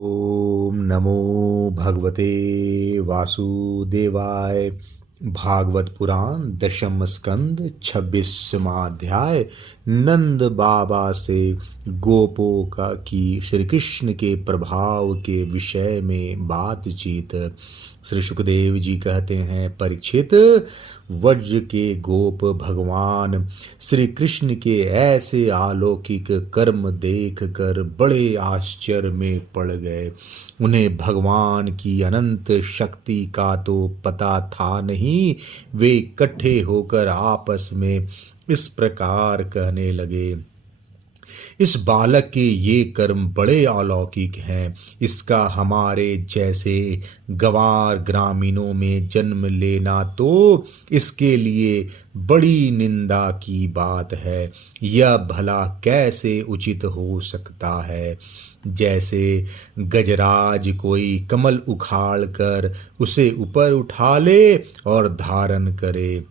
ओम नमो भगवते वासुदेवाय। भागवत पुराण दशम स्कंद 26वां अध्याय। नंद बाबा से गोपों का की श्री कृष्ण के प्रभाव के विषय में बातचीत। श्री सुखदेव जी कहते हैं, परीक्षित, वज्र के गोप भगवान श्री कृष्ण के ऐसे अलौकिक कर्म देखकर बड़े आश्चर्य में पड़ गए। उन्हें भगवान की अनंत शक्ति का तो पता था नहीं। वे इकट्ठे होकर आपस में इस प्रकार कहने लगे, इस बालक के ये कर्म बड़े अलौकिक हैं। इसका हमारे जैसे गंवार ग्रामीणों में जन्म लेना तो इसके लिए बड़ी निंदा की बात है। यह भला कैसे उचित हो सकता है। जैसे गजराज कोई कमल उखाड़ कर उसे ऊपर उठा ले और धारण करे,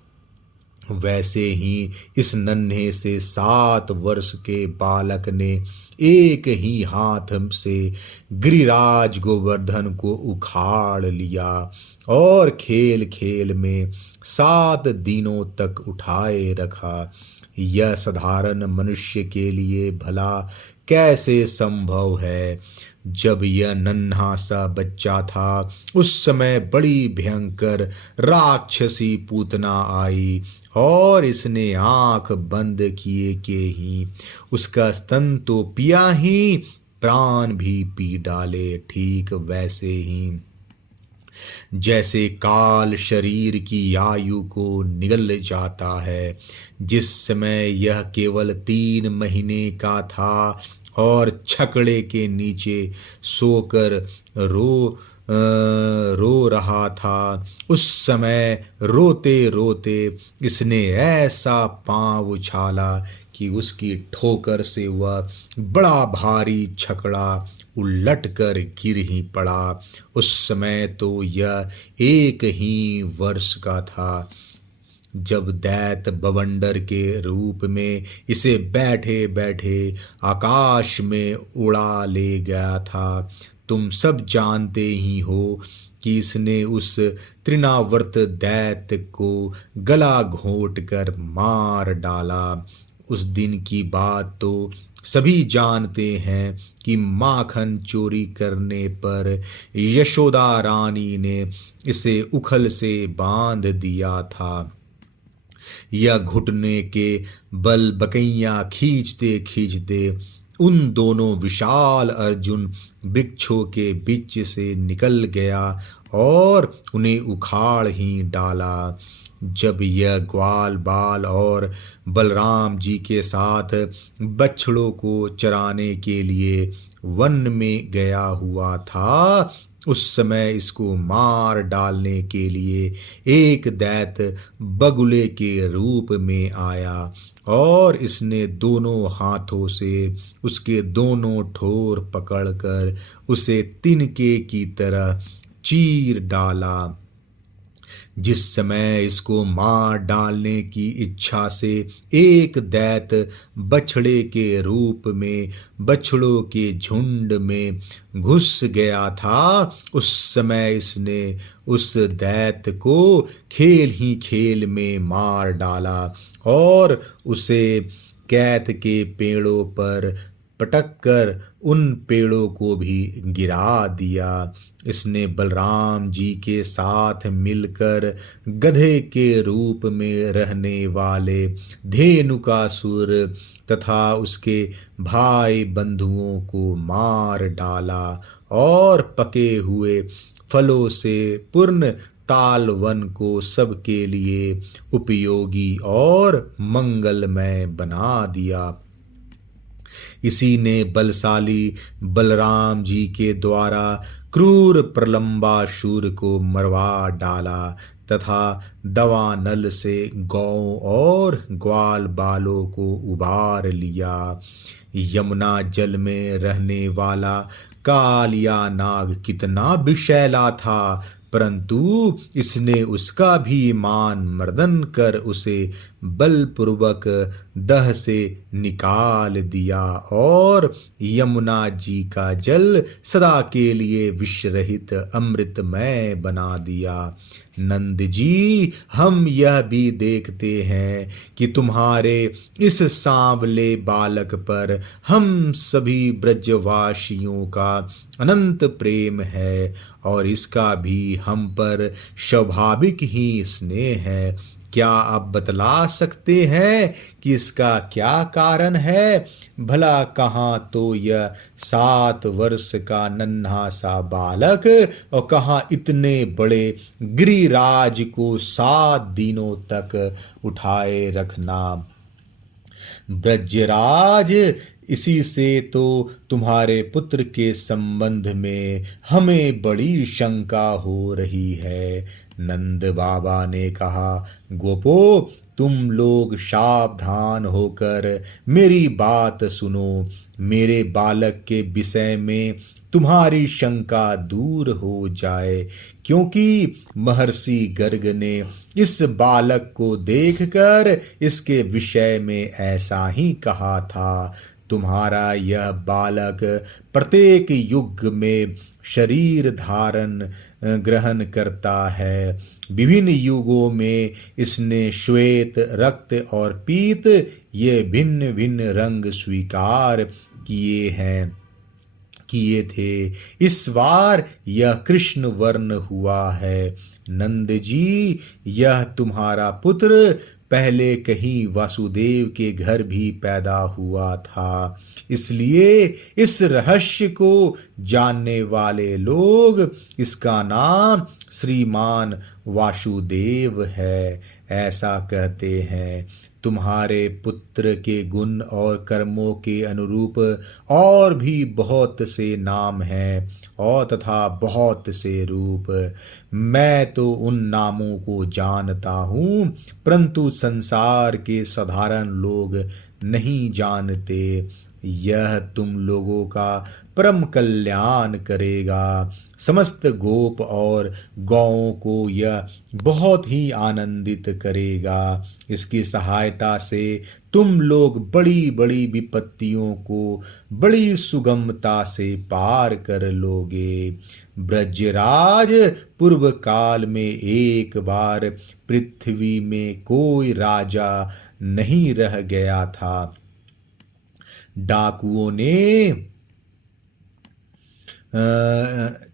वैसे ही इस नन्हे से 7 वर्ष के बालक ने एक ही हाथ से गिरिराज गोवर्धन को उखाड़ लिया और खेल खेल में 7 दिनों तक उठाए रखा। यह साधारण मनुष्य के लिए भला कैसे संभव है। जब यह नन्हा सा बच्चा था, उस समय बड़ी भयंकर राक्षसी पूतना आई और इसने आंख बंद किए के ही उसका स्तन तो पिया ही, प्राण भी पी डाले। ठीक वैसे ही जैसे काल शरीर की आयु को निगल जाता है। जिस समय यह केवल 3 महीने का था और छकड़े के नीचे सोकर रो रहा था, उस समय रोते रोते इसने ऐसा पांव उछाला कि उसकी ठोकर से वह बड़ा भारी छकड़ा उलट कर गिर ही पड़ा। उस समय तो यह 1 ही वर्ष का था। जब दैत बवंडर के रूप में इसे बैठे बैठे आकाश में उड़ा ले गया था, तुम सब जानते ही हो कि इसने उस तृणावर्त दैत्य को गला घोंट कर मार डाला। उस दिन की बात तो सभी जानते हैं कि माखन चोरी करने पर यशोदा रानी ने इसे उखल से बांध दिया था। यह घुटने के बल बकैया खींचते खींचते उन दोनों विशाल अर्जुन वृक्षों के बीच से निकल गया और उन्हें उखाड़ ही डाला। जब यह ग्वाल बाल और बलराम जी के साथ बछड़ों को चराने के लिए वन में गया हुआ था, उस समय इसको मार डालने के लिए एक दैत्य बगुले के रूप में आया और इसने दोनों हाथों से उसके दोनों ठोर पकड़कर उसे तिनके की तरह चीर डाला। जिस समय इसको मार डालने की इच्छा से एक दैत्य बछड़े के रूप में बछड़ों के झुंड में घुस गया था, उस समय इसने उस दैत्य को खेल ही खेल में मार डाला और उसे कैथ के पेड़ों पर पटक कर उन पेड़ों को भी गिरा दिया। इसने बलराम जी के साथ मिलकर गधे के रूप में रहने वाले धेनुकासुर तथा उसके भाई बंधुओं को मार डाला और पके हुए फलों से पूर्ण ताल वन को सबके लिए उपयोगी और मंगलमय बना दिया। इसी ने बलशाली बलराम जी के द्वारा क्रूर प्रलंबासुर को मरवा डाला तथा दवानल से गौ और ग्वाल बालों को उबार लिया। यमुना जल में रहने वाला कालिया नाग कितना विषैला था, परंतु इसने उसका भी मान मर्दन कर उसे बलपूर्वक दह से निकाल दिया और यमुना जी का जल सदा के लिए विष रहित अमृतमय बना दिया। नंद जी, हम यह भी देखते हैं कि तुम्हारे इस सांवले बालक पर हम सभी ब्रजवासियों का अनंत प्रेम है और इसका भी हम पर स्वाभाविक ही स्नेह है। क्या आप बतला सकते हैं कि इसका क्या कारण है? भला कहाँ तो यह 7 वर्ष का नन्हा सा बालक और कहाँ इतने बड़े गिरिराज को 7 दिनों तक उठाए रखना। ब्रजराज, इसी से तो तुम्हारे पुत्र के संबंध में हमें बड़ी शंका हो रही है। नंद बाबा ने कहा, गोपो, तुम लोग सावधान होकर मेरी बात सुनो। मेरे बालक के विषय में तुम्हारी शंका दूर हो जाए, क्योंकि महर्षि गर्ग ने इस बालक को देखकर इसके विषय में ऐसा ही कहा था। तुम्हारा यह बालक प्रत्येक युग में शरीर धारण ग्रहण करता है। विभिन्न युगों में इसने श्वेत, रक्त और पीत ये भिन्न भिन्न रंग स्वीकार किए थे। इस बार यह कृष्ण वर्ण हुआ है। नंद जी, यह तुम्हारा पुत्र पहले कहीं वासुदेव के घर भी पैदा हुआ था, इसलिए इस रहस्य को जानने वाले लोग इसका नाम श्रीमान वासुदेव है ऐसा कहते हैं। तुम्हारे पुत्र के गुण और कर्मों के अनुरूप और भी बहुत से नाम हैं और तथा बहुत से रूप। मैं तो उन नामों को जानता हूँ, परंतु संसार के साधारण लोग नहीं जानते। यह तुम लोगों का परम कल्याण करेगा। समस्त गोप और गौओं को यह बहुत ही आनंदित करेगा। इसकी सहायता से तुम लोग बड़ी बड़ी विपत्तियों को बड़ी सुगमता से पार कर लोगे। ब्रजराज, पूर्व काल में एक बार पृथ्वी में कोई राजा नहीं रह गया था। डाकुओं ने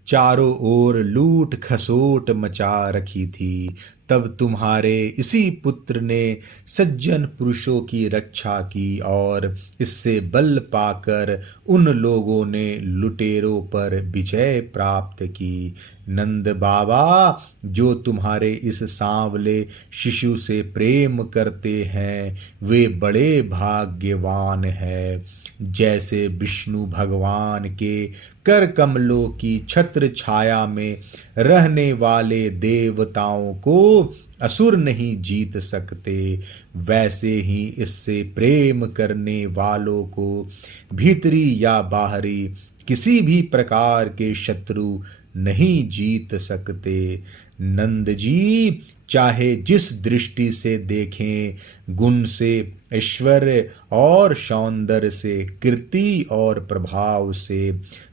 चारों ओर लूट खसोट मचा रखी थी। तब तुम्हारे इसी पुत्र ने सज्जन पुरुषों की रक्षा की और इससे बल पाकर उन लोगों ने लुटेरों पर विजय प्राप्त की। नंद बाबा, जो तुम्हारे इस सांवले शिशु से प्रेम करते हैं वे बड़े भाग्यवान हैं। जैसे विष्णु भगवान के कर कमलों की छत्र छाया में रहने वाले देवताओं को असुर नहीं जीत सकते, वैसे ही इससे प्रेम करने वालों को भीतरी या बाहरी किसी भी प्रकार के शत्रु नहीं जीत सकते। नंद जी, चाहे जिस दृष्टि से देखें, गुण से, ऐश्वर्य और सौंदर्य से, कीर्ति और प्रभाव से,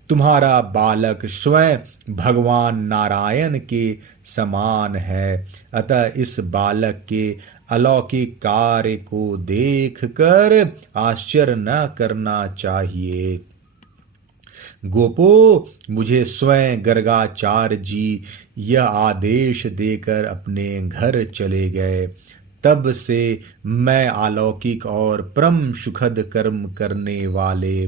तुम्हारा बालक स्वयं भगवान नारायण के समान है। अतः इस बालक के अलौकिक कार्य को देखकर आश्चर्य न करना चाहिए। गोपो, मुझे स्वयं गर्गाचार्य जी यह आदेश देकर अपने घर चले गए। तब से मैं अलौकिक और परम सुखद कर्म करने वाले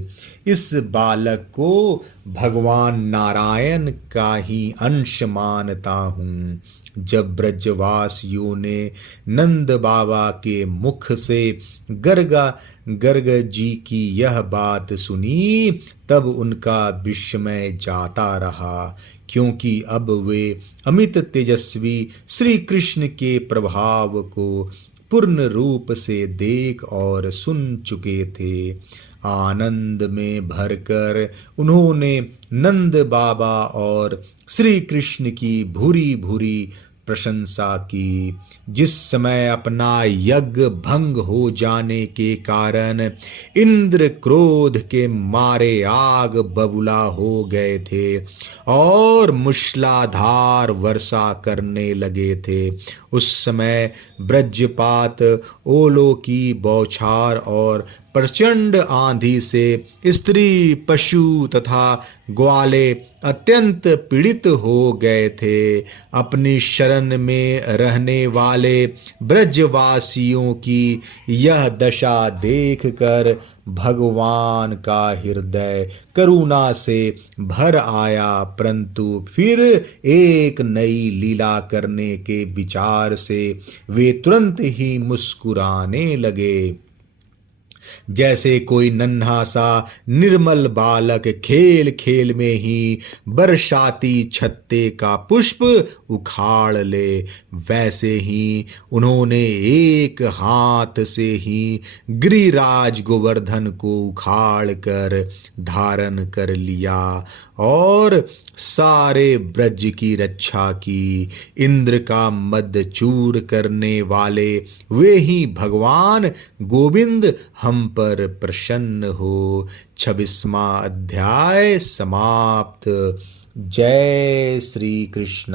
इस बालक को भगवान नारायण का ही अंश मानता हूँ। जब ब्रजवासियों ने नंद बाबा के मुख से गर्ग जी की यह बात सुनी, तब उनका विस्मय जाता रहा, क्योंकि अब वे अमित तेजस्वी श्री कृष्ण के प्रभाव को पूर्ण रूप से देख और सुन चुके थे। आनंद में भरकर उन्होंने नंद बाबा और श्री कृष्ण की भूरी भूरी प्रशंसा की। जिस समय अपना यज्ञ भंग हो जाने के कारण इंद्र क्रोध के मारे आग बबूला हो गए थे और मूसलाधार वर्षा करने लगे थे, उस समय वज्रपात, ओलों की बौछार और प्रचंड आंधी से स्त्री, पशु तथा ग्वाले अत्यंत पीड़ित हो गए थे। अपनी शरण में रहने वाले ब्रजवासियों की यह दशा देखकर भगवान का हृदय करुणा से भर आया, परंतु फिर एक नई लीला करने के विचार से वे तुरंत ही मुस्कुराने लगे। जैसे कोई नन्हा सा निर्मल बालक खेल खेल में ही बरसाती छत्ते का पुष्प उखाड़ ले, वैसे ही उन्होंने एक हाथ से ही गिरिराज गोवर्धन को उखाड़ कर धारण कर लिया और सारे ब्रज की रक्षा की। इंद्र का मद चूर करने वाले वे ही भगवान गोविंद हम पर प्रसन्न हो। 26वां अध्याय समाप्त। जय श्री कृष्ण।